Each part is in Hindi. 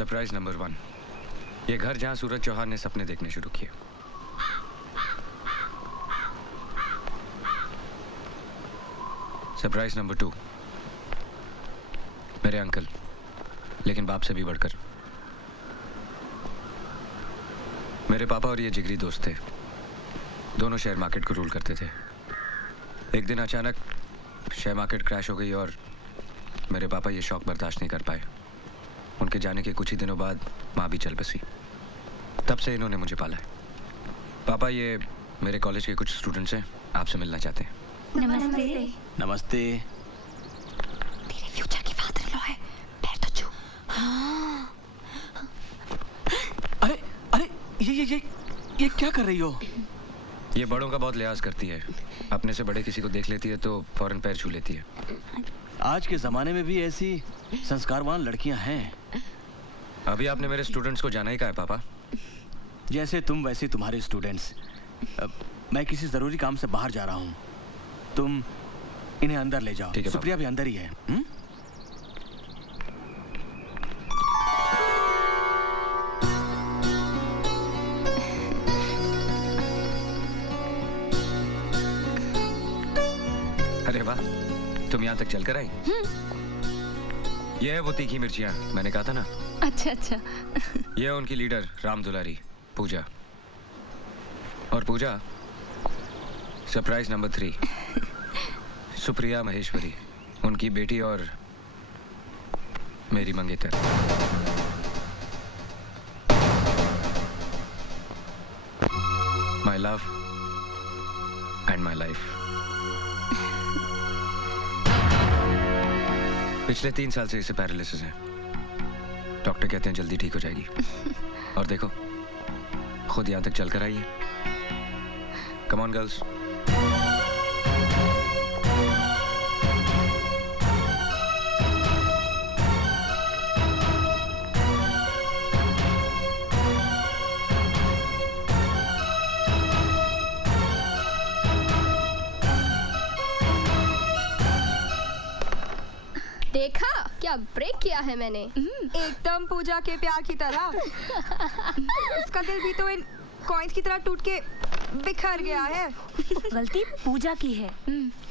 सरप्राइज नंबर 1, ये घर जहां सूरज चौहान ने सपने देखने शुरू किए। सरप्राइज नंबर 2, मेरे अंकल, लेकिन बाप से भी बढ़कर। मेरे पापा और ये जिगरी दोस्त थे, दोनों शेयर मार्केट को रूल करते थे। एक दिन अचानक शेयर मार्केट क्रैश हो गई और मेरे पापा ये शौक बर्दाश्त नहीं कर पाए। उनके जाने के कुछ ही दिनों बाद माँ भी चल बसी। तब से इन्होंने मुझे पाला है। पापा, ये मेरे कॉलेज के कुछ स्टूडेंट्स हैं, आपसे मिलना चाहते हैं। नमस्ते। नमस्ते। तेरे फ्यूचर की फादर इन लॉ है, पैर तो छू। हाँ। अरे अरे ये क्या कर रही हो? ये बड़ों का बहुत लिहाज करती है, अपने से बड़े किसी को देख लेती है तो फौरन पैर छू लेती है। आज के जमाने में भी ऐसी संस्कारवान लड़कियां हैं। अभी आपने मेरे स्टूडेंट्स को जाना ही कहा है पापा। जैसे तुम वैसे तुम्हारे स्टूडेंट्स। मैं किसी जरूरी काम से बाहर जा रहा हूँ, तुम इन्हें अंदर ले जाओ। सुप्रिया भी अंदर ही है। अरे वाह, तुम यहाँ तक चलकर आई? ये है वो तीखी मिर्चियाँ, मैंने कहा था ना। अच्छा अच्छा। ये है उनकी लीडर राम दुलारी, पूजा। और पूजा, सरप्राइज नंबर 3, सुप्रिया महेश्वरी, उनकी बेटी और मेरी मंगेतर। My love and my life. पिछले 3 साल से इसे पैरालिसिस है। डॉक्टर कहते हैं जल्दी ठीक हो जाएगी। और देखो, खुद यहाँ तक चलकर आई है। Come on girls. देखा क्या ब्रेक किया है मैंने? एकदम पूजा के प्यार की तरह। उसका दिल भी तो इन कॉइन्स की तरह टूट के बिखर गया है। गलती पूजा की है,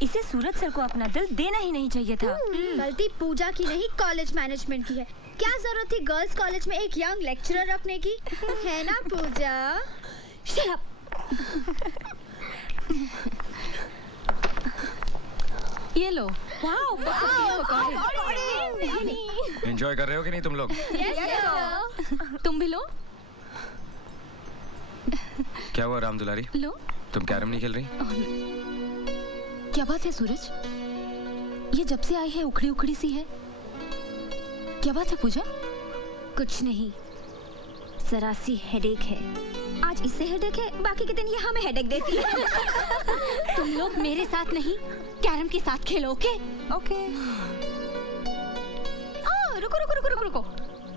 इसे सूरज सर को अपना दिल देना ही नहीं चाहिए था। गलती पूजा की नहीं, कॉलेज मैनेजमेंट की है। क्या जरूरत थी गर्ल्स कॉलेज में एक यंग लेक्चरर रखने की, है ना पूजा? Shut up! ये लो। वाओ, एंजॉय कर रहे हो कि नहीं तुम लोग? तुम भी लो। क्या हुआ राम दुलारी? लो। तुम कैरम नहीं खेल रही? क्या बात है सूरज? ये जब से आई है उखड़ी उखड़ी सी है। क्या बात है पूजा? कुछ नहीं, जरा सी हेडेक है। आज इससे हेडेक है, बाकी के दिन ये हमें हेडेक देती है। तुम लोग मेरे साथ नहीं, कैरम के साथ खेलो, ओके? ओके। रुको रुको रुको रुको रुको।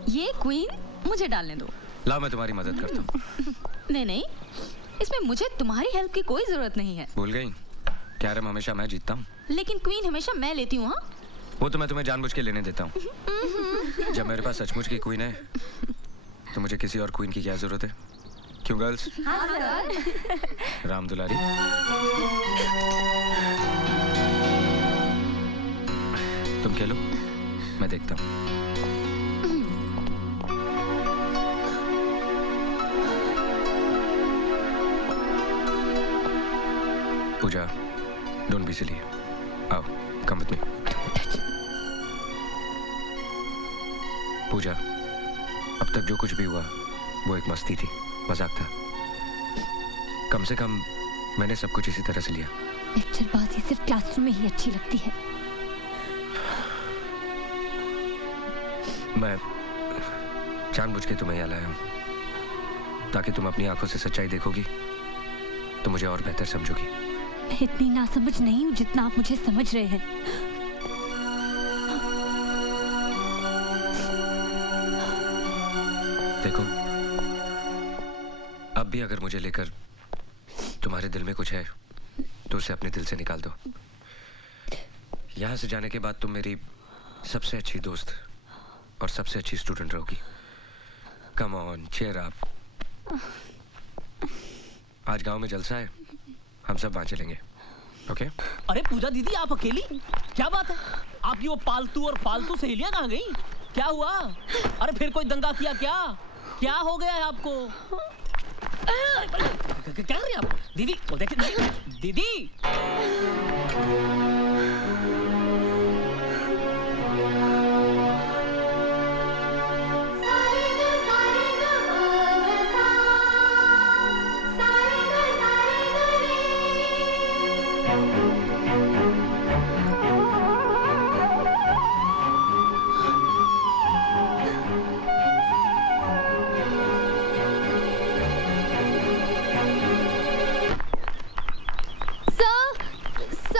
ये क्वीन मुझे डालने दो। लाओ, मैं तुम्हारी मदद करता हूँ। नहीं नहीं, इसमें मुझे तुम्हारी हेल्प की कोई जरूरत नहीं है। भूल गई? कैरम हमेशा मैं जीतता हूँ। लेकिन क्वीन हमेशा मैं लेती हूँ। हाँ, वो तो मैं तुम्हें जानबूझ के लेने देता हूँ। जब मेरे पास सचमुच की क्वीन है तो मुझे किसी और क्वीन की क्या जरूरत है? क्यों गर्ल्स? हाँ सर। राम दुलारी, तुम खेलो, मैं देखता हूँ। पूजा, डोंट बी सिली। आओ, कम विद मी। पूजा, अब तक जो कुछ भी हुआ वो एक मस्ती थी, मजाक था। कम से कम मैंने सब कुछ इसी तरह से लिया। लेक्चरबाजी सिर्फ क्लासरूम में ही अच्छी लगती है। मैं जानबूझ के तुम्हें यहाँ लाया हूँ ताकि तुम अपनी आंखों से सच्चाई देखोगी तो मुझे और बेहतर समझोगी। मैं इतनी नासमझ नहीं हूँ जितना आप मुझे समझ रहे हैं। देखो, अब भी अगर मुझे लेकर तुम्हारे दिल में कुछ है तो उसे अपने दिल से निकाल दो। यहाँ से जाने के बाद तुम मेरी सबसे अच्छी दोस्त और सबसे अच्छी स्टूडेंट रहोगी। Come on, cheer up. आज गांव में जलसा है, हम सब वहाँ चलेंगे, ओके? अरे पूजा दीदी, आप अकेली? क्या बात है? आपकी वो पालतू और फालतू सहेलियां कहाँ गई? क्या हुआ? अरे फिर कोई दंगा किया क्या? क्या हो गया है आपको? क्या कर रही हैं आप? दीदी, वो देखिए, दीदी!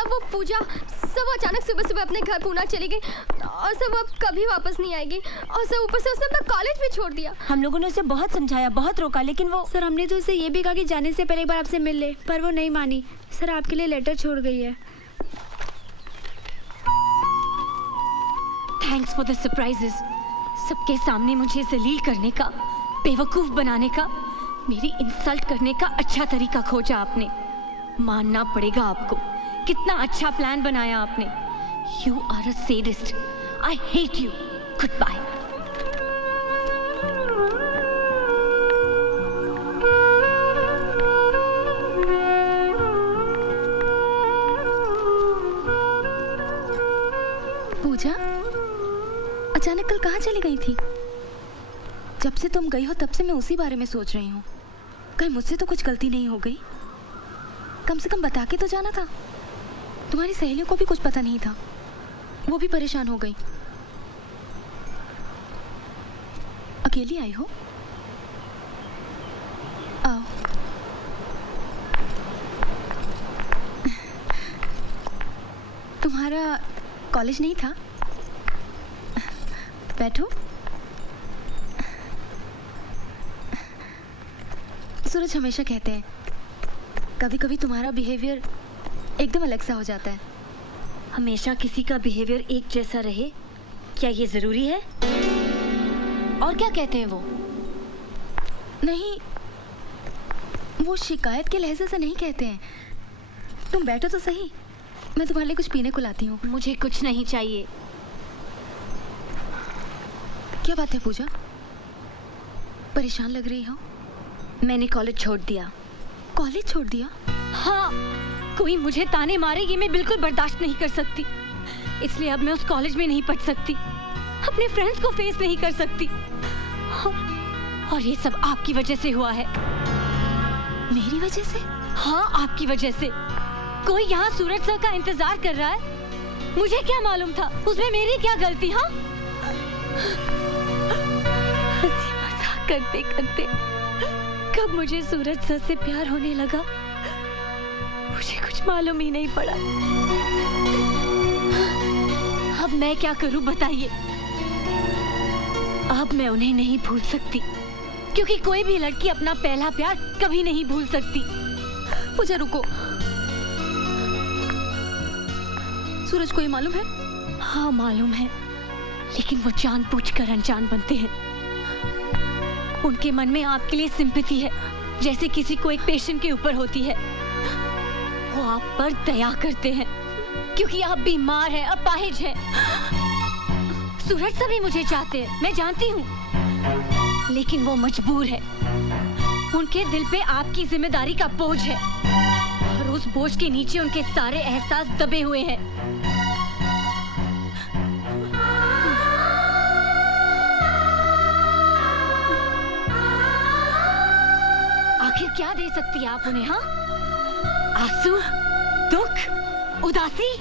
वो पूजा सब अचानक सुबह सुबह अपने घर पूना चली गई और सब अब कभी वापस नहीं आएगी और सब ऊपर से उसने अपना कॉलेज भी छोड़ दिया। हम लोगों ने उसे बहुत समझाया, बहुत रोका, लेकिन वो सर हमने तो उसे ये भी कहा कि जाने से पहले एक बार आपसे मिल ले, पर वो नहीं मानी। सर आपके लिए लेटर छोड़ गई है। Thanks for the surprises. सबके सामने मुझे जलील करने का, बेवकूफ बनाने का, मेरी इंसल्ट करने का अच्छा तरीका खोजा आपने। मानना पड़ेगा आपको, कितना अच्छा प्लान बनाया आपने। You are a sadist. I hate you. Good bye. Pooja, अचानक कल कहाँ चली गई थी? जब से तुम गई हो तब से मैं उसी बारे में सोच रही हूँ। कहीं मुझसे तो कुछ गलती नहीं हो गई? कम से कम बता के तो जाना था। तुम्हारी सहेलियों को भी कुछ पता नहीं था, वो भी परेशान हो गई। अकेली आई हो? आओ। तुम्हारा कॉलेज नहीं था? बैठो। सूरज हमेशा कहते हैं कभी कभी तुम्हारा बिहेवियर एकदम अलग सा हो जाता है। हमेशा किसी का बिहेवियर एक जैसा रहे, क्या ये जरूरी है? और क्या कहते हैं वो? नहीं, वो शिकायत के लहजे से नहीं कहते हैं। तुम बैठो तो सही, मैं तुम्हारे लिए कुछ पीने को लाती हूँ। मुझे कुछ नहीं चाहिए। क्या बात है पूजा, परेशान लग रही हो? मैंने कॉलेज छोड़ दिया। कॉलेज छोड़ दिया? हाँ, कोई मुझे ताने मारे ये मैं बिल्कुल बर्दाश्त नहीं कर सकती। इसलिए अब मैं उस कॉलेज में नहीं पढ़ सकती, अपने फ्रेंड्स को फेस नहीं कर सकती। और ये सब आपकी वजह से हुआ है। मेरी वजह से? हाँ, आपकी वजह से। कोई यहाँ सूरज सर का इंतजार कर रहा है। मुझे क्या मालूम था उसमें मेरी क्या गलती? हाँ, हंसी मजाक करते करते कब मुझे सूरज सर से प्यार होने लगा मुझे कुछ मालूम ही नहीं पड़ा। अब मैं क्या करूं बताइए? अब मैं उन्हें नहीं भूल सकती, क्योंकि कोई भी लड़की अपना पहला प्यार कभी नहीं भूल सकती। पूजा रुको, सूरज को ये मालूम है? हाँ मालूम है, लेकिन वो जानबूझकर अनजान बनते हैं। उनके मन में आपके लिए सिंपैथी है, जैसे किसी को एक पेशेंट के ऊपर होती है। वो आप पर दया करते हैं क्योंकि आप बीमार हैं, अपाहिज हैं। सूरज सभी मुझे चाहते हैं, मैं जानती हूँ, लेकिन वो मजबूर है। उनके दिल पे आपकी जिम्मेदारी का बोझ है और उस बोझ के नीचे उनके सारे एहसास दबे हुए हैं। आखिर क्या दे सकती है आप उन्हें? हाँ, आंसू, दुख, उदासी?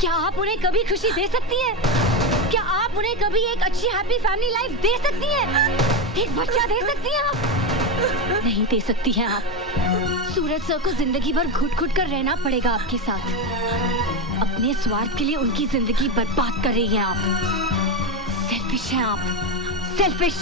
क्या आप उन्हें कभी खुशी दे सकती हैं? क्या आप उन्हें कभी एक अच्छी हैप्पी फैमिली लाइफ दे सकती हैं? एक बच्चा दे सकती हैं आप? नहीं दे सकती हैं आप। सूरज सर को जिंदगी भर घुट-घुट कर रहना पड़ेगा आपके साथ। अपने स्वार्थ के लिए उनकी जिंदगी बर्बाद कर रही हैं आप। सेल्फिश हैं आप, सेल्फिश।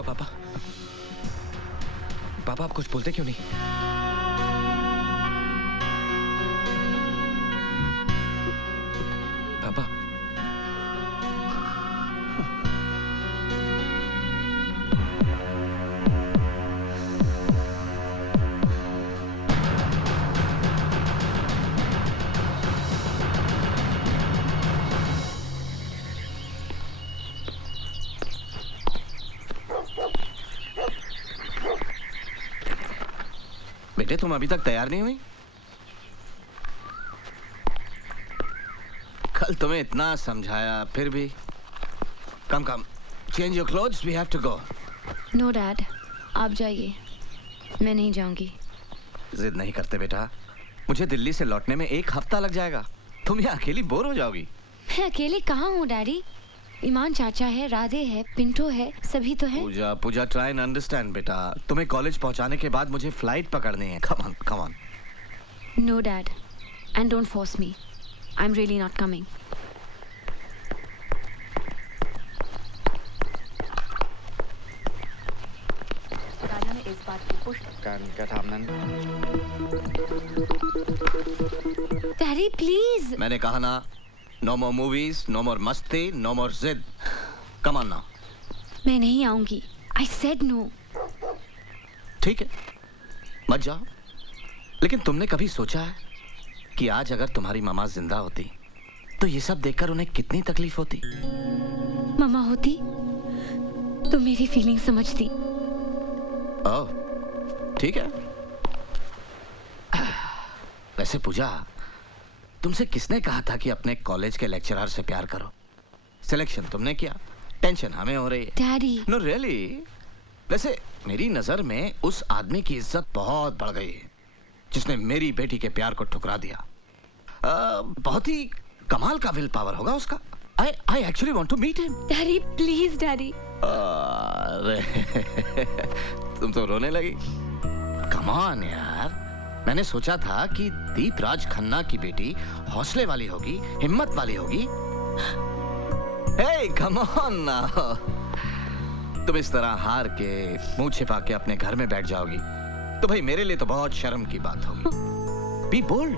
हुआ पापा? पापा आप कुछ बोलते क्यों नहीं? पापा बेटे तुम अभी तक तैयार नहीं हुई? कल तुम्हें इतना समझाया फिर भी। Come come change your clothes, we have to go. No dad, आप जाइए, मैं नहीं जाऊंगी। जिद नहीं करते बेटा, मुझे दिल्ली से लौटने में 1 हफ्ता लग जाएगा। तुम यहाँ अकेली बोर हो जाओगी। मैं अकेले कहाँ हूँ डैडी? ईमान चाचा है, राधे है, पिंटो है, सभी तो है। पूजा पूजा ट्राई एंड अंडरस्टैंड बेटा। तुम्हें कॉलेज पहुँचाने के बाद मुझे फ्लाइट पकड़नी है। Come on come on. No dad, and don't force me, I am really not coming. राजा ने इस बात की पुष्टि डैडी प्लीज। मैंने कहा ना, नो मोर मूवीज, नो मोर मस्ती, नो मोर जिद। Come on now. मैं नहीं आऊंगी, आई सेड नो। ठीक है, मत जाओ। लेकिन तुमने कभी सोचा है कि आज अगर तुम्हारी मामा जिंदा होती तो ये सब देखकर उन्हें कितनी तकलीफ होती? मामा होती तो मेरी फीलिंग समझती। ओह, ठीक है। वैसे पूजा, तुमसे किसने कहा था कि अपने कॉलेज के लेक्चरर से प्यार करो? सिलेक्शन तुमने किया, टेंशन हमें हो रही है। डैडी। No really. वैसे मेरी नजर में उस आदमी की इज्जत बहुत बढ़ गई है जिसने मेरी बेटी के प्यार को ठुकरा दिया। बहुत ही कमाल का विल पावर होगा उसका। I actually want to meet him. Daddy please daddy. अरे तुम तो रोने लगी। Come on यार, मैंने सोचा था कि दीपराज खन्ना की बेटी हौसले वाली होगी, हिम्मत वाली होगी। Hey, come on now. तुम इस तरह हार के मुंह छिपा के अपने घर में बैठ जाओगी तो भाई मेरे लिए तो बहुत शर्म की बात होगी। Be bold.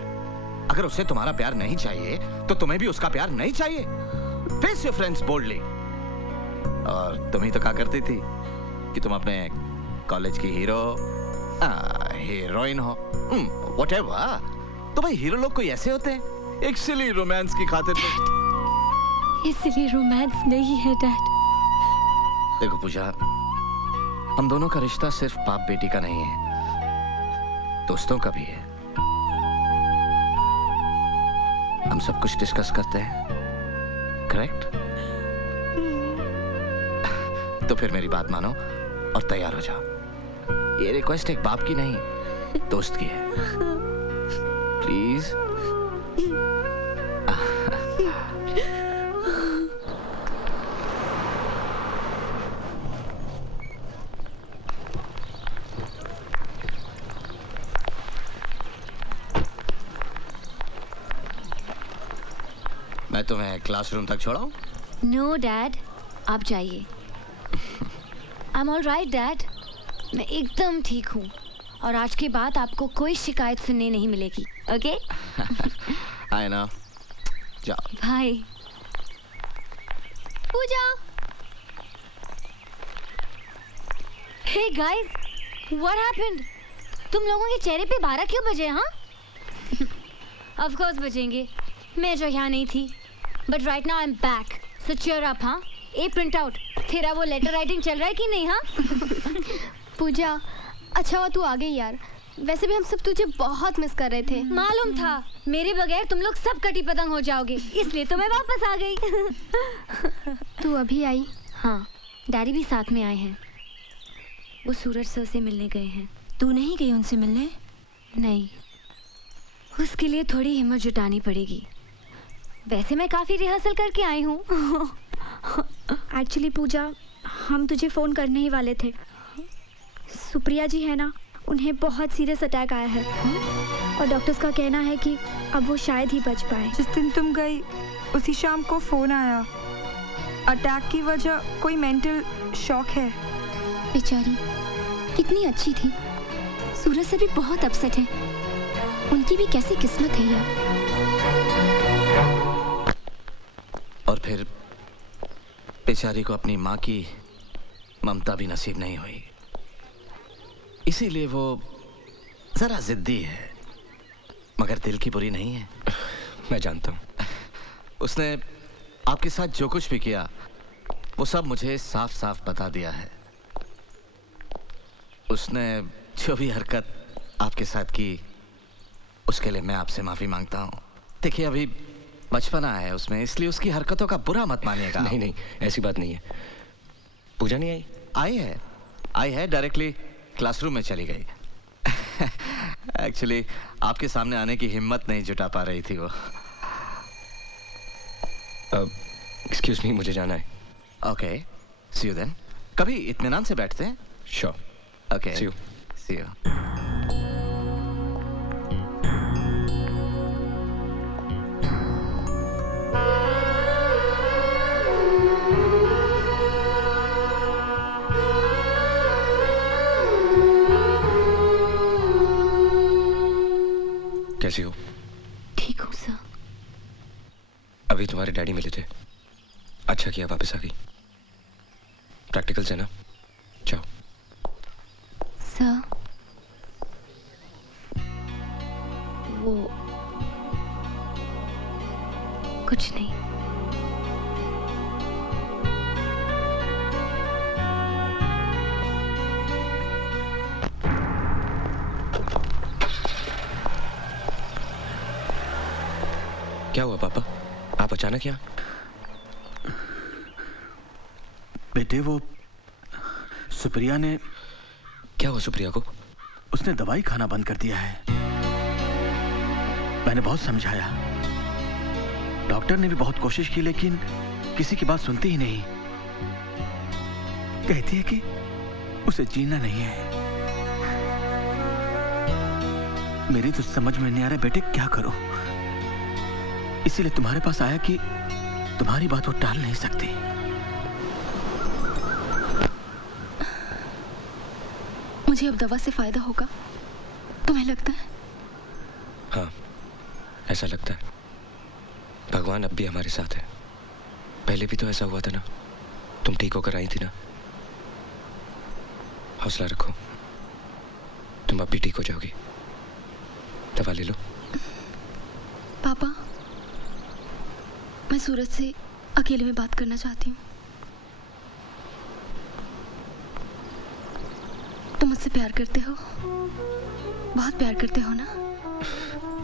अगर उसे तुम्हारा प्यार नहीं चाहिए तो तुम्हें भी उसका प्यार नहीं चाहिए। Face your friends boldly. और तुम ही तो कहा करती थी कि तुम अपने कॉलेज की हीरोइन हो। Whatever. तो भाई हीरो लोग कोई ऐसे होते हैं, एक सिली रोमांस की खातिर। इसलिए रोमांस नहीं है डैड। देखो पूजा, हम दोनों का रिश्ता सिर्फ बाप बेटी का नहीं है, दोस्तों का भी है। हम सब कुछ डिस्कस करते हैं, करेक्ट? तो फिर मेरी बात मानो और तैयार हो जाओ। ये रिक्वेस्ट एक बाप की नहीं, दोस्त की है। प्लीज। मैं तुम्हें क्लासरूम तक छोड़ाऊं? नो डैड, आप जाइए। I am all right dad, मैं एकदम ठीक हूँ और आज के बाद आपको कोई शिकायत सुनने नहीं मिलेगी। ओके? I know. जाओ। Bye. Pooja. Hey guys, what happened? तुम लोगों के चेहरे पे 12 क्यों बजे? हाँ? ऑफ कोर्स बजेंगे, मैं जो यहाँ नहीं थी। But right now I am back, so cheer up. हाँ? ए प्रिंट आउट, तेरा वो लेटर राइटिंग चल रहा है कि नहीं? हाँ? पूजा, अच्छा हुआ तू आ गई यार, वैसे भी हम सब तुझे बहुत मिस कर रहे थे। मालूम था मेरे बगैर तुम लोग सब कटी पतंग हो जाओगे, इसलिए तो मैं वापस आ गई। तू अभी आई? हाँ, डैडी भी साथ में आए हैं। वो सूरज सर से मिलने गए हैं। तू नहीं गई उनसे मिलने? नहीं, उसके लिए थोड़ी हिम्मत जुटानी पड़ेगी। वैसे मैं काफ़ी रिहर्सल करके आई हूँ। एक्चुअली पूजा, हम तुझे फ़ोन करने ही वाले थे। सुप्रिया जी है ना, उन्हें बहुत सीरियस अटैक आया है और डॉक्टर्स का कहना है कि अब वो शायद ही बच पाए। जिस दिन तुम गई उसी शाम को फ़ोन आया। अटैक की वजह कोई मेंटल शॉक है। बेचारी कितनी अच्छी थी। सूरज से भी बहुत अपसेट है। उनकी भी कैसी किस्मत है यार। और फिर बेचारी को अपनी माँ की ममता भी नसीब नहीं हुई, इसीलिए वो जरा जिद्दी है, मगर दिल की बुरी नहीं है। मैं जानता हूँ। उसने आपके साथ जो कुछ भी किया वो सब मुझे साफ साफ बता दिया है। उसने जो भी हरकत आपके साथ की उसके लिए मैं आपसे माफी मांगता हूँ। देखिए अभी बचपना है उसमें, इसलिए उसकी हरकतों का बुरा मत मानिएगा। नहीं नहीं, ऐसी बात नहीं है। पूजा नहीं आई? आई है डायरेक्टली क्लासरूम में चली गई। एक्चुअली आपके सामने आने की हिम्मत नहीं जुटा पा रही थी वो। एक्सक्यूज मी, मुझे जाना है। Okay, see you then. कभी इत्मीनान से बैठते हैं। Sure. Okay, See you. See you. कैसी हो? ठीक हूँ सर। अभी तुम्हारे डैडी मिले थे, अच्छा किया वापस आ गई। प्रैक्टिकल्स है ना, जाओ। सर वो कुछ नहीं। क्या हुआ पापा, आप अचानक यहाँ? बेटे वो सुप्रिया ने, क्या हुआ सुप्रिया को? उसने दवाई खाना बंद कर दिया है। मैंने बहुत समझाया, डॉक्टर ने भी बहुत कोशिश की, लेकिन किसी की बात सुनती ही नहीं। कहती है कि उसे जीना नहीं है। मेरी तो समझ में नहीं आ रहा बेटे क्या करो, इसीलिए तुम्हारे पास आया कि तुम्हारी बात वो टाल नहीं सकती। मुझे अब दवा से फायदा होगा, तुम्हें लगता है? हाँ, ऐसा लगता है। भगवान अब भी हमारे साथ है। पहले भी तो ऐसा हुआ था ना, तुम ठीक होकर आई थी ना। हौसला रखो, तुम अब भी ठीक हो जाओगी। दवा ले लो। पापा, मैं सूरज से अकेले में बात करना चाहती हूँ। तुम मुझसे प्यार करते हो? बहुत प्यार करते हो ना?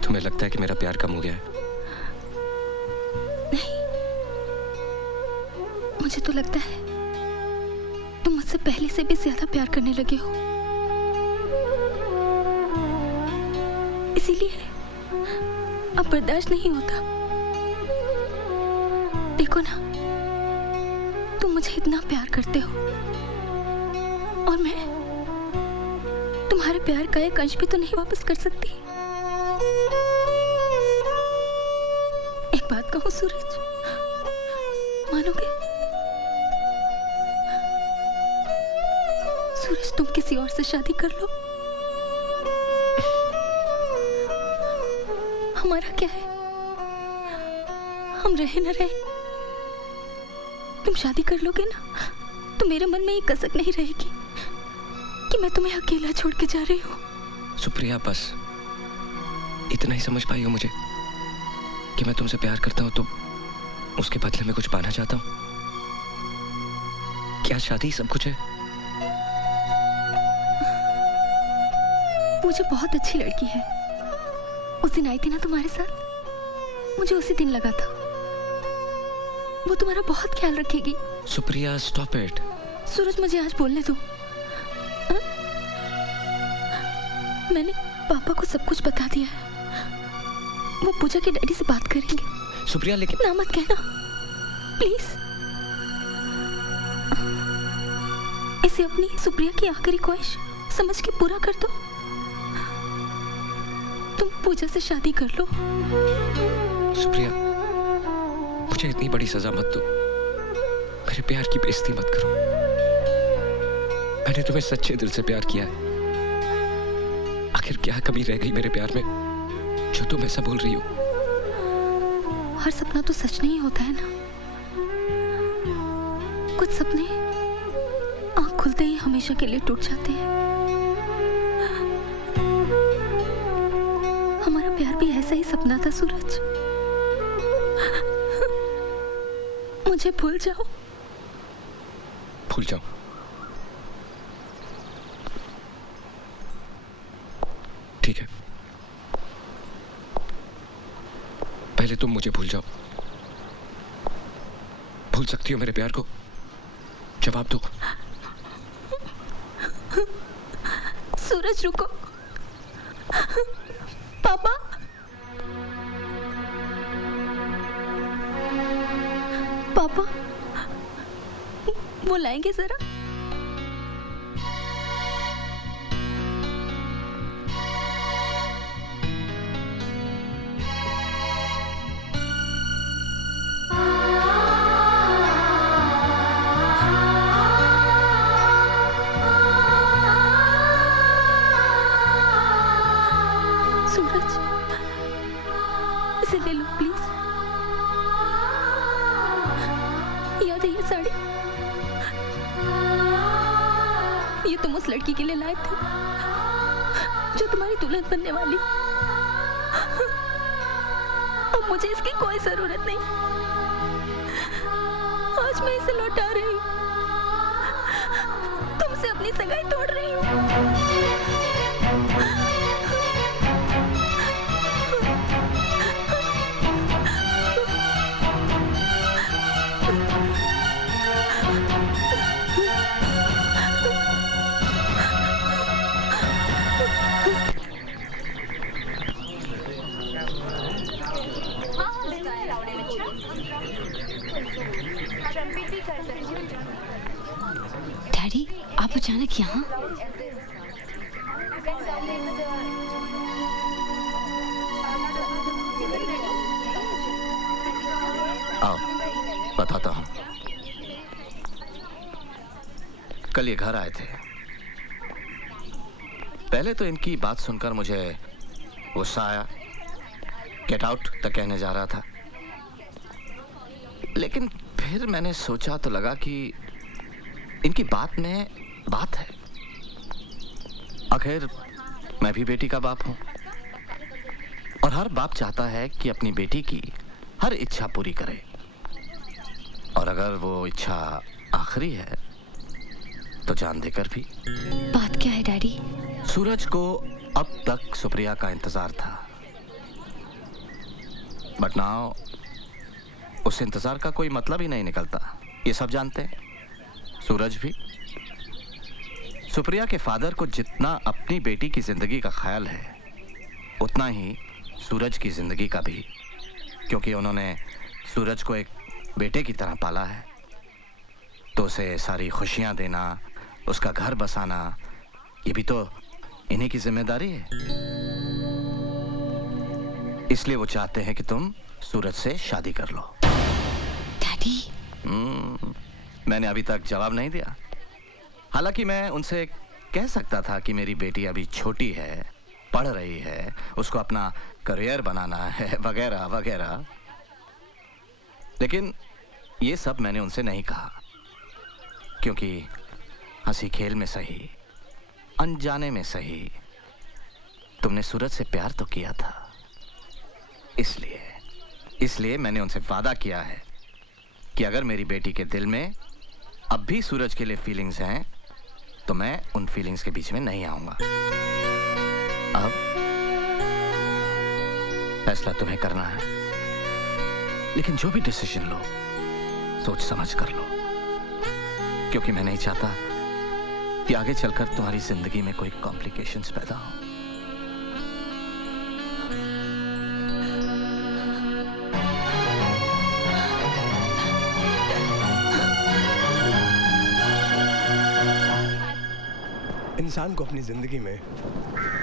तुम्हें लगता है कि मेरा प्यार कम हो गया है? नहीं, मुझे तो लगता है तुम मुझसे पहले से भी ज्यादा प्यार करने लगे हो। इसीलिए अब बर्दाश्त नहीं होता। देखो ना, तुम मुझे इतना प्यार करते हो और मैं तुम्हारे प्यार का एक अंश भी तो नहीं वापस कर सकती। एक बात कहूं सूरज, मानोगे? सूरज, तुम किसी और से शादी कर लो, हमारा क्या है? हम रहे न रहे, तुम शादी कर लोगे ना, तो मेरे मन में ये कसक नहीं रहेगी कि मैं तुम्हें अकेला छोड़ के जा रही हूँ। सुप्रिया, बस इतना ही समझ पाई हो मुझे कि मैं तुमसे प्यार करता हूँ तो उसके बदले में कुछ पाना चाहता हूँ। क्या शादी सब कुछ है? मुझे बहुत अच्छी लड़की है, उस दिन आई थी ना तुम्हारे साथ, मुझे उसी दिन लगा था वो तुम्हारा बहुत ख्याल रखेगी। Supriya, stop it. सूरज, मुझे आज बोलने दो। मैंने पापा को सब कुछ बता दिया है, वो पूजा के डैडी से बात करेंगे। सुप्रिया, लेकिन ना मत कहना प्लीज। इसे अपनी सुप्रिया की आखिरी ख्वाहिश समझ के पूरा कर दो। तुम पूजा से शादी कर लो। सुप्रिया, मुझे इतनी बड़ी सजा मत दो, मेरे प्यार की बेइज्जती मत करो। मैंने तुम्हें सच्चे दिल से प्यार किया है। आखिर क्या कमी रह गई मेरे प्यार में जो तुम ऐसा बोल रही हो? हर सपना तो सच नहीं होता है ना। कुछ सपने आंख खुलते ही हमेशा के लिए टूट जाते हैं। हमारा प्यार भी ऐसा ही सपना था सूरज। मुझे भूल जाओ। भूल जाओ? ठीक है, पहले तुम मुझे भूल जाओ। भूल सकती हो मेरे प्यार को? जवाब दो। सूरज रुको। पापा, पापा वो लाएंगे जरा। सूरज, इसे ले लो प्लीज। याद है ये साड़ी? ये तुम उस लड़की के लिए लाए थे जो तुम्हारी दुल्हन बनने वाली। अब मुझे इसकी कोई जरूरत नहीं। आज मैं इसे लौटा रही हूँ। तुमसे अपनी सगाई तोड़ रही हूँ। डैडी, आप अचानक यहाँ? आओ बताता हूँ। कल ये घर आए थे। पहले तो इनकी बात सुनकर मुझे गुस्सा आया, गेट आउट तक कहने जा रहा था। लेकिन फिर मैंने सोचा तो लगा कि इनकी बात में बात है। आखिर मैं भी बेटी का बाप हूं और हर बाप चाहता है कि अपनी बेटी की हर इच्छा पूरी करे। और अगर वो इच्छा आखिरी है तो जान देकर भी। बात क्या है डैडी? सूरज को अब तक सुप्रिया का इंतजार था, बट नाउ उस इंतजार का कोई मतलब ही नहीं निकलता। ये सब जानते हैं, सूरज भी। सुप्रिया के फादर को जितना अपनी बेटी की जिंदगी का ख्याल है उतना ही सूरज की जिंदगी का भी, क्योंकि उन्होंने सूरज को एक बेटे की तरह पाला है। तो उसे सारी खुशियां देना, उसका घर बसाना, ये भी तो इन्हीं की जिम्मेदारी है। इसलिए वो चाहते हैं कि तुम सूरज से शादी कर लो। डैडी, मैंने अभी तक जवाब नहीं दिया। हालांकि मैं उनसे कह सकता था कि मेरी बेटी अभी छोटी है, पढ़ रही है, उसको अपना करियर बनाना है, वगैरह वगैरह। लेकिन ये सब मैंने उनसे नहीं कहा, क्योंकि हंसी खेल में सही, अनजाने में सही, तुमने सूरज से प्यार तो किया था। इसलिए मैंने उनसे वादा किया है कि अगर मेरी बेटी के दिल में अब भी सूरज के लिए फीलिंग्स हैं तो मैं उन फीलिंग्स के बीच में नहीं आऊंगा। अब फैसला तुम्हें करना है, लेकिन जो भी डिसीजन लो सोच समझ कर लो, क्योंकि मैं नहीं चाहता कि आगे चलकर तुम्हारी जिंदगी में कोई कॉम्प्लिकेशंस पैदा हो। इंसान को अपनी जिंदगी में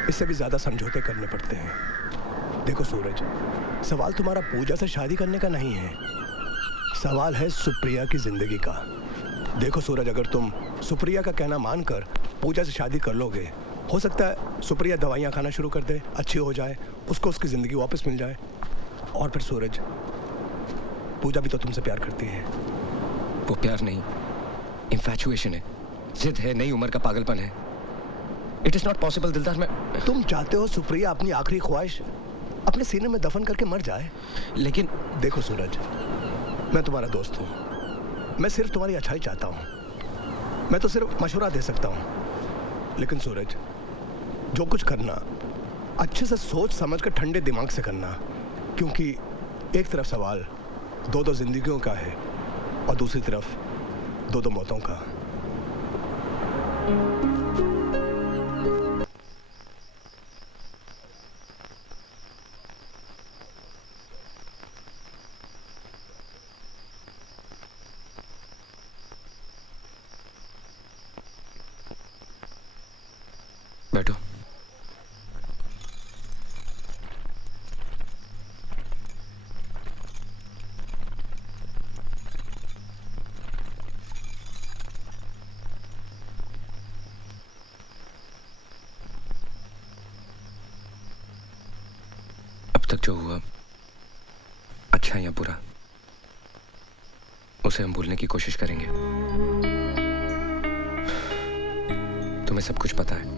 इससे भी ज्यादा समझौते करने पड़ते हैं। देखो सूरज, सवाल तुम्हारा पूजा से शादी करने का नहीं है, सवाल है सुप्रिया की जिंदगी का। देखो सूरज, अगर तुम सुप्रिया का कहना मानकर पूजा से शादी कर लोगे, हो सकता है सुप्रिया दवाइयाँ खाना शुरू कर दे, अच्छी हो जाए, उसको उसकी ज़िंदगी वापस मिल जाए। और फिर सूरज, पूजा भी तो तुमसे प्यार करती है। वो प्यार नहीं, इन्फैचुएशन है, जिद है, नई उम्र का पागलपन है। इट इज नॉट पॉसिबल दिलदार। मैं तुम चाहते हो सुप्रिया अपनी आखिरी ख्वाहिश अपने सीने में दफन करके मर जाए, लेकिन देखो सूरज, मैं तुम्हारा दोस्त हूँ, मैं सिर्फ तुम्हारी अच्छाई चाहता हूँ, मैं तो सिर्फ मशवरा दे सकता हूँ। लेकिन सूरज, जो कुछ करना अच्छे से सोच समझ कर ठंडे दिमाग से करना, क्योंकि एक तरफ सवाल दो दो जिंदगियों का है और दूसरी तरफ दो दो मौतों का। बैठो। अब तक जो हुआ, अच्छा या बुरा, उसे हम भूलने की कोशिश करेंगे। तुम्हें सब कुछ पता है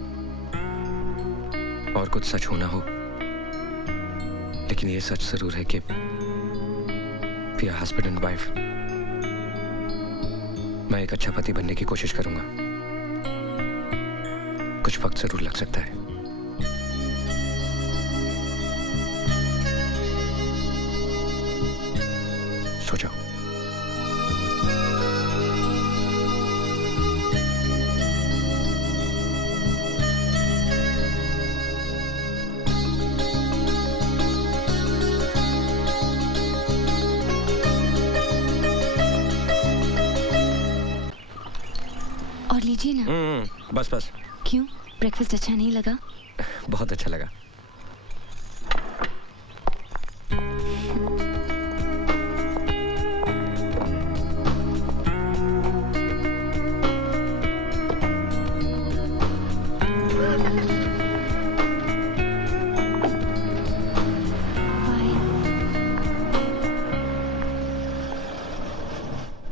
और कुछ सच होना हो, लेकिन ये सच जरूर है कि we are husband and wife. मैं एक अच्छा पति बनने की कोशिश करूंगा। कुछ वक्त जरूर लग सकता है। सो जाओ। और लीजिए ना। बस बस। क्यों, ब्रेकफास्ट अच्छा नहीं लगा? बहुत अच्छा लगा।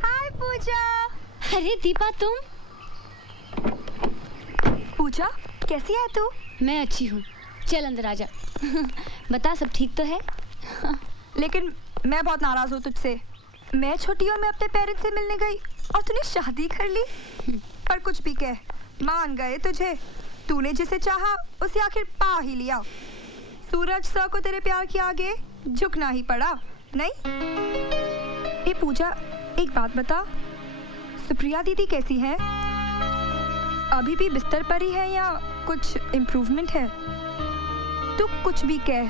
हाय पूजा। अरे दीपा, तुम? पूजा, कैसी है तू? मैं अच्छी हूँ, चल अंदर आ जा। बता, सब ठीक तो है? लेकिन मैं बहुत नाराज हूँ तुझसे। मैं छुट्टियों में अपने पेरेंट्स से मिलने गई और तूने शादी कर ली। पर कुछ भी कह, मान गए तुझे। तूने जिसे चाहा उसे आखिर पा ही लिया। सूरज सर को तेरे प्यार के आगे झुकना ही पड़ा, नहीं? ए पूजा, एक बात बता, सुप्रिया दीदी कैसी है? अभी भी बिस्तर पर ही है या कुछ इम्प्रूवमेंट है? तू कुछ भी कह,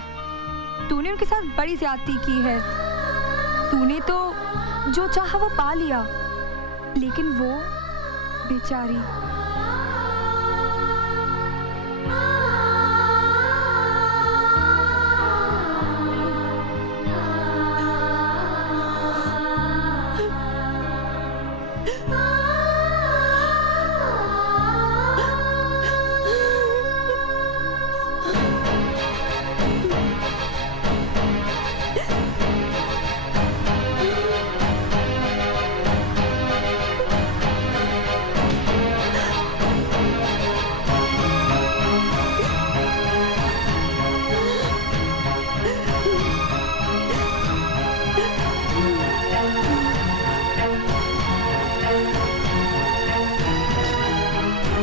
तूने उनके साथ बड़ी ज्यादती की है। तूने तो जो चाहा वो पा लिया, लेकिन वो बेचारी